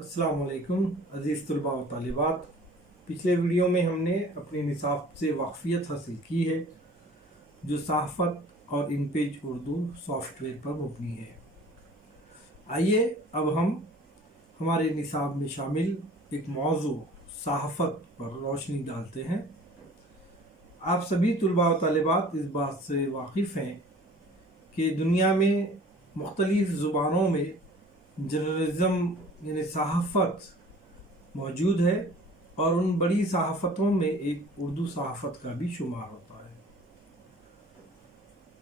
السلام علیکم عزیز طلباء و طالبات. پچھلے ویڈیو میں ہم نے اپنی نصاب سے واقفیت حاصل کی ہے جو صحافت اور ان پیج اردو سافٹ ویئر پر مبنی ہے. آئیے اب ہم ہمارے نصاب میں شامل ایک موضوع صحافت پر روشنی ڈالتے ہیں. آپ سبھی طلباء و طالبات اس بات سے واقف ہیں کہ دنیا میں مختلف زبانوں میں جرنلزم یعنی صحافت موجود ہے اور ان بڑی صحافتوں میں ایک اردو صحافت کا بھی شمار ہوتا ہے.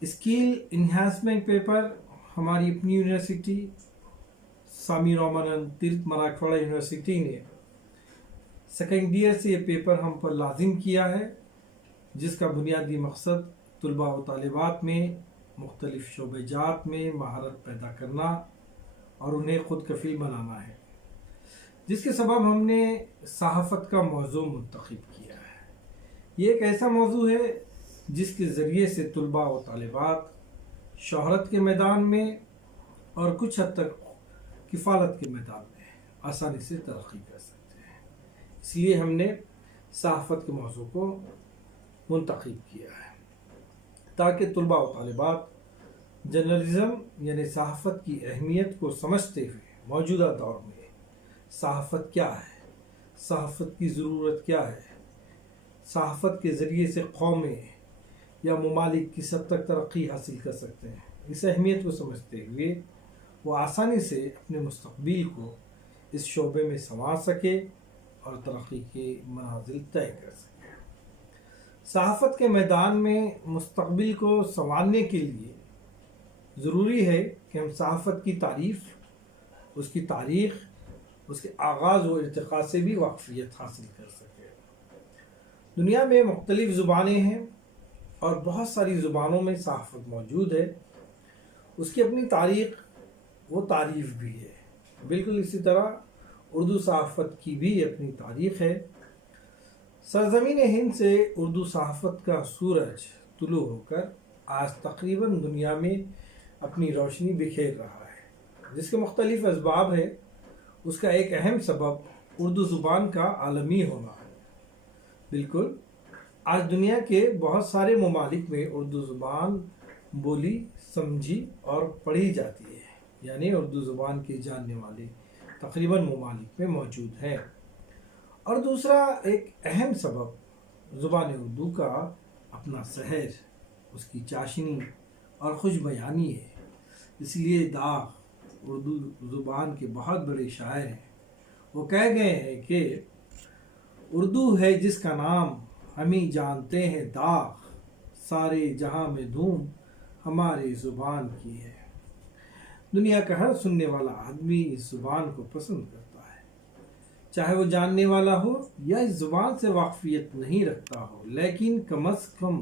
اسکل انہانسمنٹ پیپر ہماری اپنی یونیورسٹی سوامی رامانند تیرتھ مراٹھواڑہ یونیورسٹی نے سیکنڈ ایئر سے یہ پیپر ہم پر لازم کیا ہے، جس کا بنیادی مقصد طلباء و طالبات میں مختلف شعبہ جات میں مہارت پیدا کرنا اور انہیں خود کفیل بنانا ہے، جس کے سبب ہم نے صحافت کا موضوع منتخب کیا ہے. یہ ایک ایسا موضوع ہے جس کے ذریعے سے طلباء و طالبات شہرت کے میدان میں اور کچھ حد تک کفالت کے میدان میں آسانی سے ترقی کر سکتے ہیں. اس لیے ہم نے صحافت کے موضوع کو منتخب کیا ہے تاکہ طلباء و طالبات جرنلزم یعنی صحافت کی اہمیت کو سمجھتے ہوئے موجودہ دور میں صحافت کیا ہے، صحافت کی ضرورت کیا ہے، صحافت کے ذریعے سے قومیں یا ممالک کس حد تک ترقی حاصل کر سکتے ہیں، اس اہمیت کو سمجھتے ہوئے وہ آسانی سے اپنے مستقبل کو اس شعبے میں سنوار سکے اور ترقی کے منازل طے کر سکے. صحافت کے میدان میں مستقبل کو سنوارنے کے لیے ضروری ہے کہ ہم صحافت کی تعریف، اس کی تاریخ، اس کے آغاز و ارتقاء سے بھی واقفیت حاصل کر سکیں. دنیا میں مختلف زبانیں ہیں اور بہت ساری زبانوں میں صحافت موجود ہے. اس کی اپنی تاریخ و تعریف بھی ہے. بالکل اسی طرح اردو صحافت کی بھی اپنی تاریخ ہے. سرزمین ہند سے اردو صحافت کا سورج طلوع ہو کر آج تقریباً دنیا میں اپنی روشنی بکھیر رہا ہے، جس کے مختلف اسباب ہیں. اس کا ایک اہم سبب اردو زبان کا عالمی ہونا ہے. بالکل آج دنیا کے بہت سارے ممالک میں اردو زبان بولی، سمجھی اور پڑھی جاتی ہے، یعنی اردو زبان کے جاننے والے تقریباً ممالک میں موجود ہیں. اور دوسرا ایک اہم سبب زبان اردو کا اپنا سحر، اس کی چاشنی اور خوش بیانی ہے. اس لیے داغ اردو زبان کے بہت بڑے شاعر ہیں. وہ کہہ گئے ہیں کہ اردو ہے جس کا نام ہمیں جانتے ہیں داغ، سارے جہاں میں دھوم ہماری زبان کی ہے. دنیا کا ہر سننے والا آدمی اس زبان کو پسند کرتا ہے، چاہے وہ جاننے والا ہو یا اس زبان سے واقفیت نہیں رکھتا ہو، لیکن کم از کم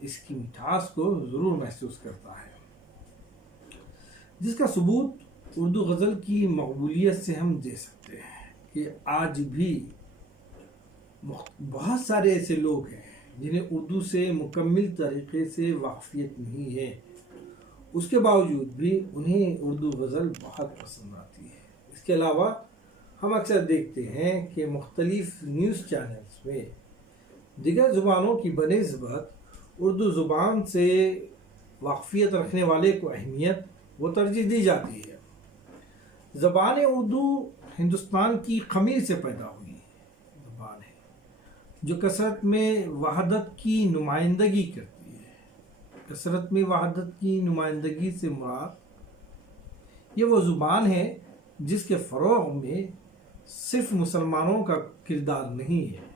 اس کی مٹھاس کو ضرور محسوس کرتا ہے. جس کا ثبوت اردو غزل کی مقبولیت سے ہم دے سکتے ہیں کہ آج بھی بہت سارے ایسے لوگ ہیں جنہیں اردو سے مکمل طریقے سے واقفیت نہیں ہے، اس کے باوجود بھی انہیں اردو غزل بہت پسند آتی ہے. اس کے علاوہ ہم اکثر دیکھتے ہیں کہ مختلف نیوز چینلز میں دیگر زبانوں کی بنسبت اردو زبان سے واقفیت رکھنے والے کو اہمیت وہ ترجیح دی جاتی ہے. زبان اردو ہندوستان کی خمیر سے پیدا ہوئی زبان ہے جو کثرت میں وحدت کی نمائندگی کرتی ہے. کثرت میں وحدت کی نمائندگی سے مراد یہ وہ زبان ہے جس کے فروغ میں صرف مسلمانوں کا کردار نہیں ہے،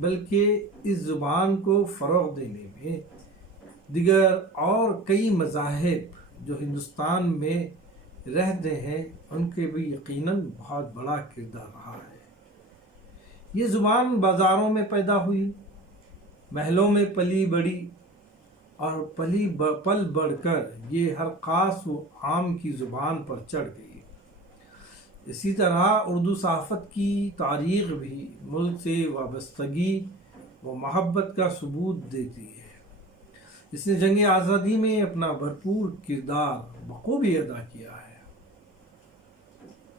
بلکہ اس زبان کو فروغ دینے میں دیگر اور کئی مذاہب جو ہندوستان میں رہتے ہیں ان کے بھی یقیناً بہت بڑا کردار رہا ہے. یہ زبان بازاروں میں پیدا ہوئی، محلوں میں پلی بڑھی اور پل بڑھ کر یہ ہر خاص و عام کی زبان پر چڑھ گئی. اسی طرح اردو صحافت کی تاریخ بھی ملک سے وابستگی و محبت کا ثبوت دیتی ہے. اس نے جنگ آزادی میں اپنا بھرپور کردار بخوبی ادا کیا ہے.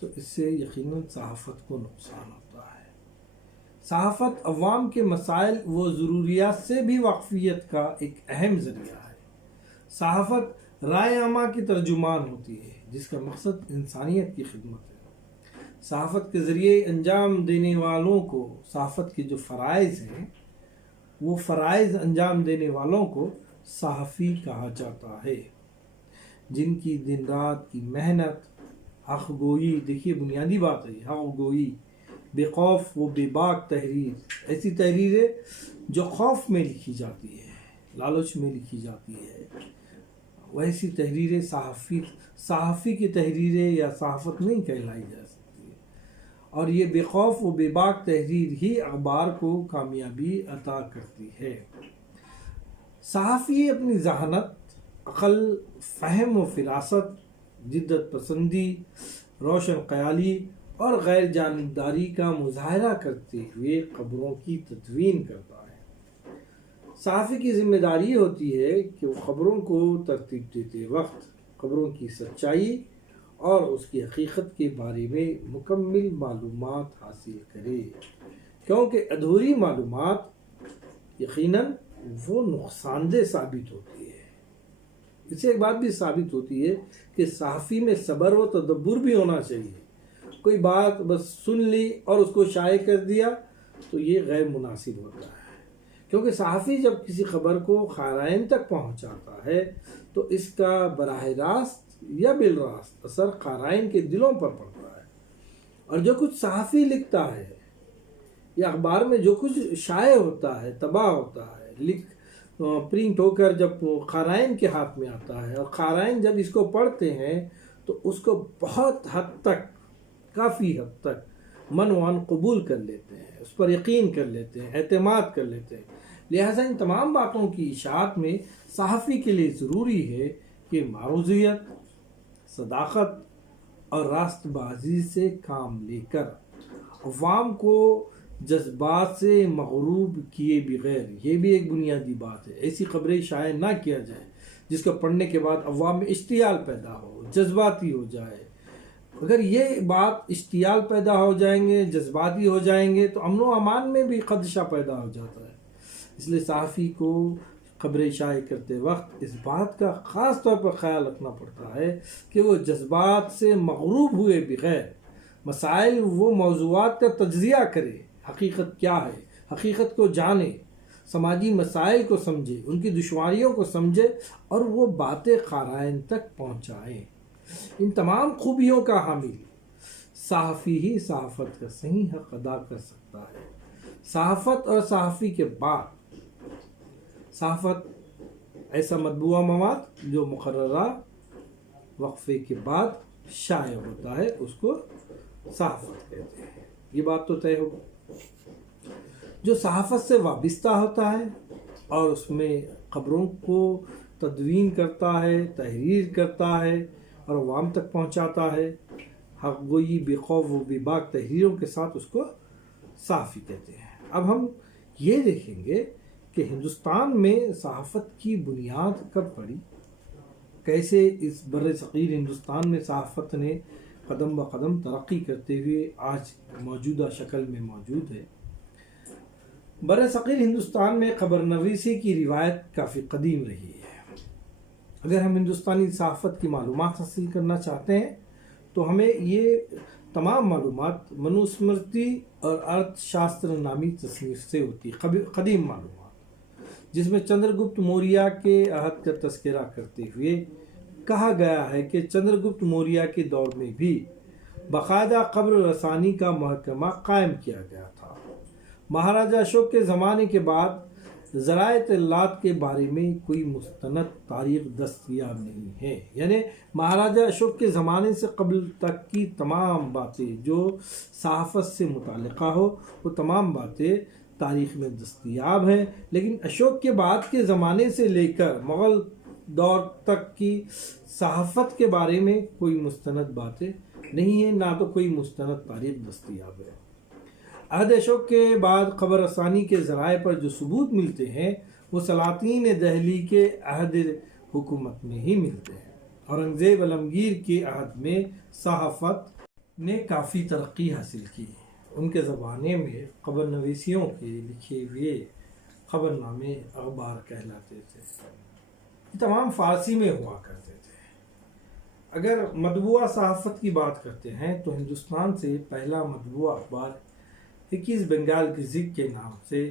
تو اس سے یقیناً صحافت کو نقصان ہوتا ہے۔ صحافت عوام کے مسائل و ضروریات سے بھی واقفیت کا ایک اہم ذریعہ ہے۔ صحافت رائے عامہ کی ترجمان ہوتی ہے، جس کا مقصد انسانیت کی خدمت ہے۔ صحافت کے ذریعے انجام دینے والوں کو، صحافت کے جو فرائض ہیں وہ فرائض انجام دینے والوں کو صحافی کہا جاتا ہے، جن کی دن رات کی محنت، حق گوئی، دیکھیے بنیادی بات ہے حق گوئی، بے خوف و بے باک تحریر، ایسی تحریریں جو خوف میں لکھی جاتی ہے، لالچ میں لکھی جاتی ہے، ویسی تحریریں صحافی کی تحریریں یا صحافت نہیں کہلائی جا سکتی، اور یہ بے خوف و بے باک تحریر ہی اخبار کو کامیابی عطا کرتی ہے۔ صحافی اپنی ذہانت، عقل، فہم و فراست، جدت پسندی، روشن خیالی اور غیر جانبداری کا مظاہرہ کرتے ہوئے خبروں کی تدوین کرتا ہے۔ صحافی کی ذمہ داری ہوتی ہے کہ وہ خبروں کو ترتیب دیتے وقت خبروں کی سچائی اور اس کی حقیقت کے بارے میں مکمل معلومات حاصل کرے، کیونکہ ادھوری معلومات یقیناً وہ نقصان دہ ثابت ہوتی ہے۔ اس سے ایک بات بھی ثابت ہوتی ہے کہ صحافی میں صبر و تدبر بھی ہونا چاہیے۔ کوئی بات بس سن لی اور اس کو شائع کر دیا تو یہ غیر مناسب ہوتا ہے، کیونکہ صحافی جب کسی خبر کو قارئین تک پہنچاتا ہے تو اس کا براہ راست یا بالراست اثر قارئین کے دلوں پر پڑتا ہے، اور جو کچھ صحافی لکھتا ہے یا اخبار میں جو کچھ شائع ہوتا ہے، تباہ ہوتا ہے، پرنٹ ہو کر جب قارئین کے ہاتھ میں آتا ہے اور قارئین جب اس کو پڑھتے ہیں تو اس کو بہت حد تک، کافی حد تک منوان قبول کر لیتے ہیں، اس پر یقین کر لیتے ہیں، اعتماد کر لیتے ہیں۔ لہٰذا ان تمام باتوں کی اشاعت میں صحافی کے لیے ضروری ہے کہ معروضیت، صداقت اور راست بازی سے کام لے کر عوام کو جذبات سے مغلوب کیے بغیر، یہ بھی ایک بنیادی بات ہے، ایسی خبریں شائع نہ کیا جائے جس کو پڑھنے کے بعد عوام میں اشتعال پیدا ہو، جذباتی ہو جائے۔ اگر یہ بات اشتعال پیدا ہو جائیں گے، جذباتی ہو جائیں گے تو امن و امان میں بھی خدشہ پیدا ہو جاتا ہے۔ اس لیے صحافی کو خبریں شائع کرتے وقت اس بات کا خاص طور پر خیال رکھنا پڑتا ہے کہ وہ جذبات سے مغلوب ہوئے بغیر مسائل و موضوعات کا تجزیہ کرے، حقیقت کیا ہے، حقیقت کو جانے، سماجی مسائل کو سمجھے، ان کی دشواریوں کو سمجھے اور وہ باتیں قارئین تک پہنچائیں۔ ان تمام خوبیوں کا حامل صحافی ہی صحافت کا صحیح حق ادا کر سکتا ہے۔ صحافت اور صحافی کے بعد صحافت ایسا مطبوعہ مواد جو مقررہ وقفے کے بعد شائع ہوتا ہے، اس کو صحافت کہتے ہیں۔ یہ بات تو طے ہو۔ جو صحافت سے وابستہ ہوتا ہے اور اس میں خبروں کو تدوین کرتا ہے، تحریر کرتا ہے اور عوام تک پہنچاتا ہے، حق گوئی، بے خوف و بے باک تحریروں کے ساتھ اس کو صحافی کہتے ہیں۔ اب ہم یہ دیکھیں گے کہ ہندوستان میں صحافت کی بنیاد کب پڑی، کیسے اس بر صغیر ہندوستان میں صحافت نے قدم بہ قدم ترقی کرتے ہوئے آج موجودہ شکل میں موجود ہے۔ بر صغیر ہندوستان میں خبر نویسی کی روایت کافی قدیم رہی ہے۔ اگر ہم ہندوستانی صحافت کی معلومات حاصل کرنا چاہتے ہیں تو ہمیں یہ تمام معلومات منوسمرتی اور ارتھ شاستر نامی تصنیف سے ہوتی ہے، قدیم معلومات، جس میں چندر گپت موریہ کے عہد کا تذکرہ کرتے ہوئے کہا گیا ہے کہ چندر گپت موریہ کے دور میں بھی باقاعدہ خبر رسانی کا محکمہ قائم کیا گیا تھا۔ مہاراجہ اشوک کے زمانے کے بعد ذرائع اطلاعات کے بارے میں کوئی مستند تاریخ دستیاب نہیں ہے، یعنی مہاراجہ اشوک کے زمانے سے قبل تک کی تمام باتیں جو صحافت سے متعلقہ ہو، وہ تمام باتیں تاریخ میں دستیاب ہیں، لیکن اشوک کے بعد کے زمانے سے لے کر مغل دور تک کی صحافت کے بارے میں کوئی مستند باتیں نہیں ہیں، نہ تو کوئی مستند تاریخ دستیاب ہے۔ عہد اشوک کے بعد خبر رسانی کے ذرائع پر جو ثبوت ملتے ہیں وہ سلاطین دہلی کے عہد حکومت میں ہی ملتے ہیں۔ اورنگزیب عالمگیر کے عہد میں صحافت نے کافی ترقی حاصل کی۔ ان کے زمانے میں خبر نویسیوں کے لکھے ہوئے خبر نامے اخبار کہلاتے تھے، یہ تمام فارسی میں ہوا کرتے تھے۔ اگر مطبوعہ صحافت کی بات کرتے ہیں تو ہندوستان سے پہلا مطبوعہ اخبار 21 بنگال گزٹ کے نام سے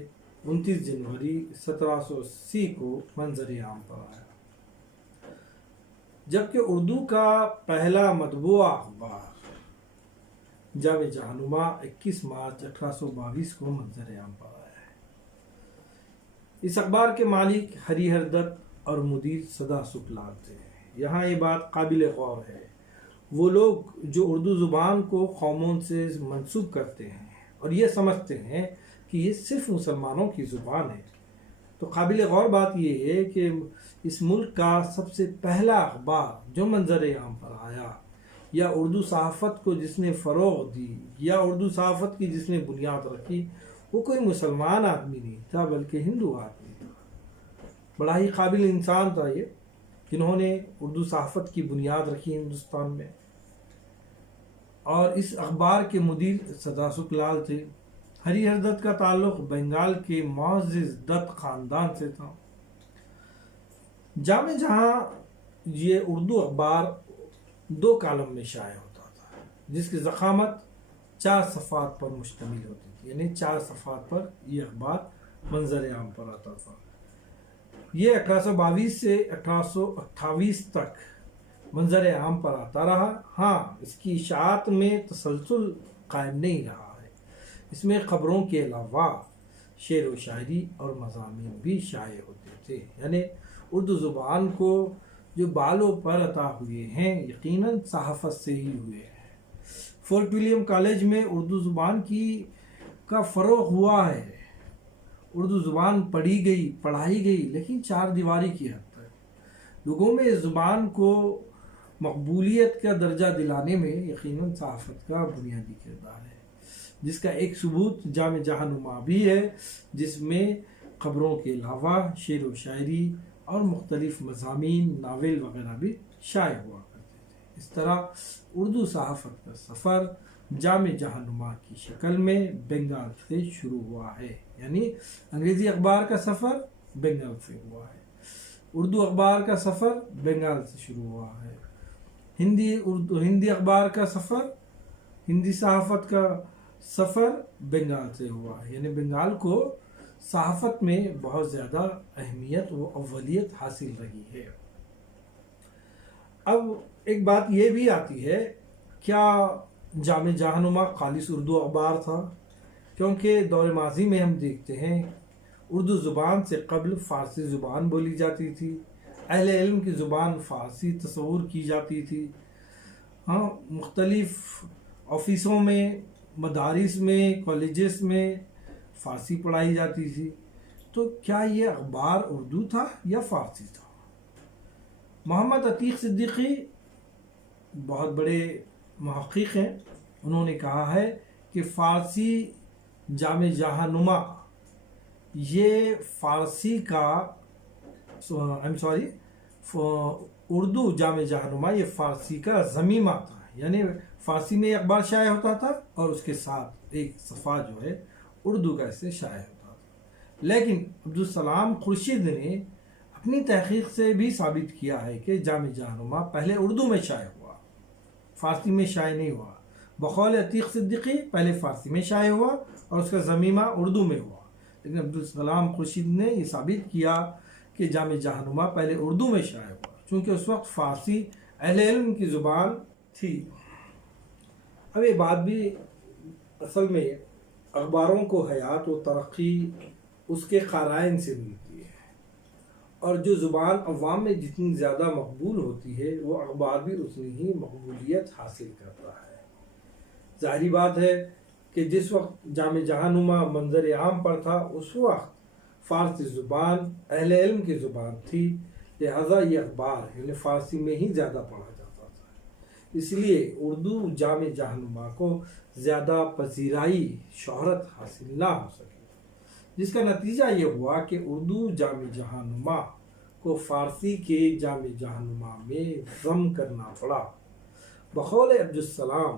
29 جنوری 1780 کو منظر عام پر آیا، جبکہ اردو کا پہلا مطبوعہ اخبار جامع جہانما 21 مارچ 1822 کو منظر عام پر آیا ہے۔ اس اخبار کے مالک ہریہر دت اور مدیر سدا سکلال تھے۔ یہاں یہ بات قابل غور ہے، وہ لوگ جو اردو زبان کو قوموں سے منسوب کرتے ہیں اور یہ سمجھتے ہیں کہ یہ صرف مسلمانوں کی زبان ہے، تو قابل غور بات یہ ہے کہ اس ملک کا سب سے پہلا اخبار جو منظر عام پر آیا، یا اردو صحافت کو جس نے فروغ دی، یا اردو صحافت کی جس نے بنیاد رکھی، وہ کوئی مسلمان آدمی نہیں تھا بلکہ ہندو آدمی تھا۔ بڑا ہی قابل انسان تھا یہ، جنہوں نے اردو صحافت کی بنیاد رکھی ہندوستان میں، اور اس اخبار کے مدیر سدا سکلال تھے۔ ہریہر دت کا تعلق بنگال کے معزز دت خاندان سے تھا۔ جامع جہاں یہ اردو اخبار 2 کالم میں شائع ہوتا تھا، جس کی ضخامت 4 صفحات پر مشتمل ہوتی تھی، یعنی 4 صفحات پر یہ اخبار منظر عام پر آتا تھا۔ یہ 1822 سے 1828 تک منظر عام پر آتا رہا۔ ہاں، اس کی اشاعت میں تسلسل قائم نہیں رہا ہے، اس میں خبروں کے علاوہ شعر و شاعری اور مضامین بھی شائع ہوتے تھے، یعنی اردو زبان کو جو بالوں پر عطا ہوئے ہیں یقیناً صحافت سے ہی ہوئے ہیں۔ فورٹ ولیم کالج میں اردو زبان کا فروغ ہوا ہے، اردو زبان پڑھائی گئی، لیکن 4 دیواری کی حد تک۔ لوگوں میں اس زبان کو مقبولیت کا درجہ دلانے میں یقیناً صحافت کا بنیادی کردار ہے، جس کا ایک ثبوت جامع جہانما بھی ہے، جس میں خبروں کے علاوہ شعر و شاعری اور مختلف مضامین، ناول وغیرہ بھی شائع ہوا کرتے تھے۔ اس طرح اردو صحافت کا سفر جامع جہانما کی شکل میں بنگال سے شروع ہوا ہے، یعنی انگریزی اخبار کا سفر بنگال سے ہوا ہے، اردو اخبار کا سفر بنگال سے شروع ہوا ہے، ہندی اخبار کا سفر، ہندی صحافت کا سفر بنگال سے ہوا ہے، یعنی بنگال کو صحافت میں بہت زیادہ اہمیت و اولیت حاصل رہی ہے۔ اب ایک بات یہ بھی آتی ہے، کیا جامع جہانما خالص اردو اخبار تھا؟ کیونکہ دور ماضی میں ہم دیکھتے ہیں اردو زبان سے قبل فارسی زبان بولی جاتی تھی، اہل علم کی زبان فارسی تصور کی جاتی تھی۔ ہاں، مختلف آفیسوں میں، مدارس میں، کالجز میں فارسی پڑھائی جاتی تھی، تو کیا یہ اخبار اردو تھا یا فارسی تھا؟ محمد عتیق صدیقی بہت بڑے محقق ہیں، انہوں نے کہا ہے کہ فارسی جامع جہانما یہ فارسی کا اردو جامع جہانما یہ فارسی کا ضمیمہ تھا، یعنی فارسی میں اخبار شائع ہوتا تھا اور اس کے ساتھ ایک صفحہ جو ہے اردو کا اس سے شائع ہوتا تھا۔ لیکن عبدالسلام خورشید نے اپنی تحقیق سے بھی ثابت کیا ہے کہ جامع جہانما پہلے اردو میں شائع ہوا، فارسی میں شائع نہیں ہوا۔ بقول عتیق صدیقی پہلے فارسی میں شائع ہوا اور اس کا ضمیمہ اردو میں ہوا، لیکن عبدالسلام خورشید نے یہ ثابت کیا کہ جامع جہانما پہلے اردو میں شائع ہوا، چونکہ اس وقت فارسی اہل علم کی زبان تھی۔ اب یہ بات بھی اصل میں اخباروں کو حیات و ترقی اس کے قرائن سے ملتی ہے، اور جو زبان عوام میں جتنی زیادہ مقبول ہوتی ہے وہ اخبار بھی اتنی ہی مقبولیت حاصل کرتا ہے۔ ظاہری بات ہے کہ جس وقت جامع جہانما منظر عام پر تھا اس وقت فارسی زبان اہل علم کی زبان تھی، لہذا یہ اخبار یعنی فارسی میں ہی زیادہ پڑھا جاتا تھا، اس لیے اردو جامع جہانما کو زیادہ پذیرائی شہرت حاصل نہ ہو سکی، جس کا نتیجہ یہ ہوا کہ اردو جامع جہانما کو فارسی کے جامع جہانما میں ضم کرنا پڑا۔ بقول عبدالسلام